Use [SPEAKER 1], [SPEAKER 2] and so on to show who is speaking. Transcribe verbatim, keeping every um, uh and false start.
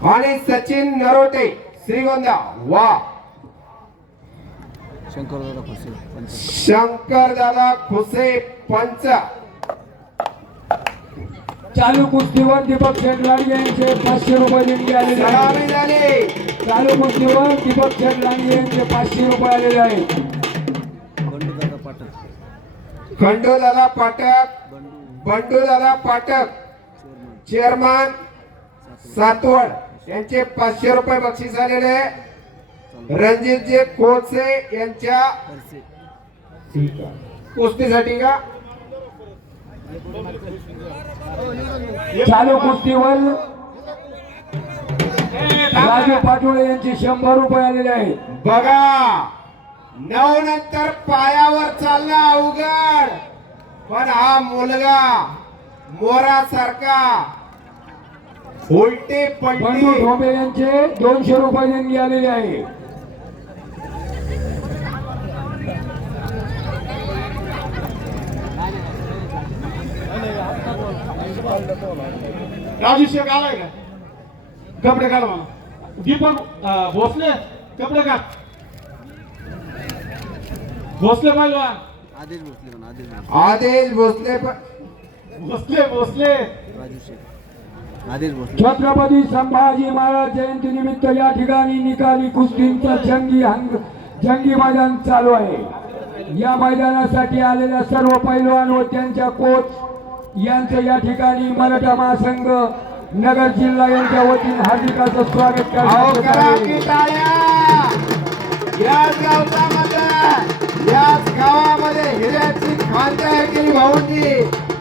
[SPEAKER 1] आणि सचिन नरोटे श्रीगोंदा वा
[SPEAKER 2] शंकरदादा खुसे पंच.
[SPEAKER 1] शंकरदादा खुसे पंच.
[SPEAKER 3] चालू कुस्तीवर दीपक शेटलांडे यांचे पाचशे रुपये देणगी आलेले आहे.
[SPEAKER 1] सलामी झाली.
[SPEAKER 3] चालू कुस्तीवर दीपक शेटलांडे यांचे पाचशे रुपये आलेले आहेत.
[SPEAKER 2] बंडूदादा पाठक.
[SPEAKER 1] खंडूदादा पाठक
[SPEAKER 2] बंडू
[SPEAKER 1] बंडूदादा पाठक
[SPEAKER 2] चेअरमन
[SPEAKER 1] चेअरमन सातवड यांचे पाचशे रुपये बक्षीस आलेले. रणजितजी कोचे यांच्या
[SPEAKER 2] खर्चे.
[SPEAKER 1] कुस्तीसाठी का
[SPEAKER 3] चालू कुस्तीवर राजू पाटोळे यांचे शंभर रुपये आलेले आहेत.
[SPEAKER 1] बघा नऊ नंतर पायावर चालणं अवघड, पण हा मुलगा मोरासारखा उलटी
[SPEAKER 3] बंडू
[SPEAKER 1] पलटी.
[SPEAKER 3] ठोंबे यांचे दोनशे रुपये देणगी आलेली आहे.
[SPEAKER 4] राजू शेख आलाय का? कपडे काढ मला. दीपक अं, भोसले कपडे काढ. भोसले पाहिजे
[SPEAKER 2] आदेश भोसले म्हणा. आदेश भोसले.
[SPEAKER 1] आदेश भोसले प-
[SPEAKER 4] भोसले भोसले
[SPEAKER 2] राजू शेख. आदेश भोसले.
[SPEAKER 3] छत्रपती संभाजी महाराज जयंती निमित्त या ठिकाणी निकाली कुस्तींचा जंगी हंग जंगी मैदान चालू आहे. या मैदानासाठी आलेल्या सर्व पैलवान व त्यांच्या कोच यांचं या ठिकाणी मराठा महासंघ नगर जिल्हा यांच्या वतीने हार्दिक असं स्वागत
[SPEAKER 1] अहो
[SPEAKER 3] करण्यात
[SPEAKER 1] करा
[SPEAKER 3] आले.
[SPEAKER 1] की टाळ्या. याच गावचा मध्ये याच गावामध्ये हिऱ्याची खान तयार केली भाऊंनी.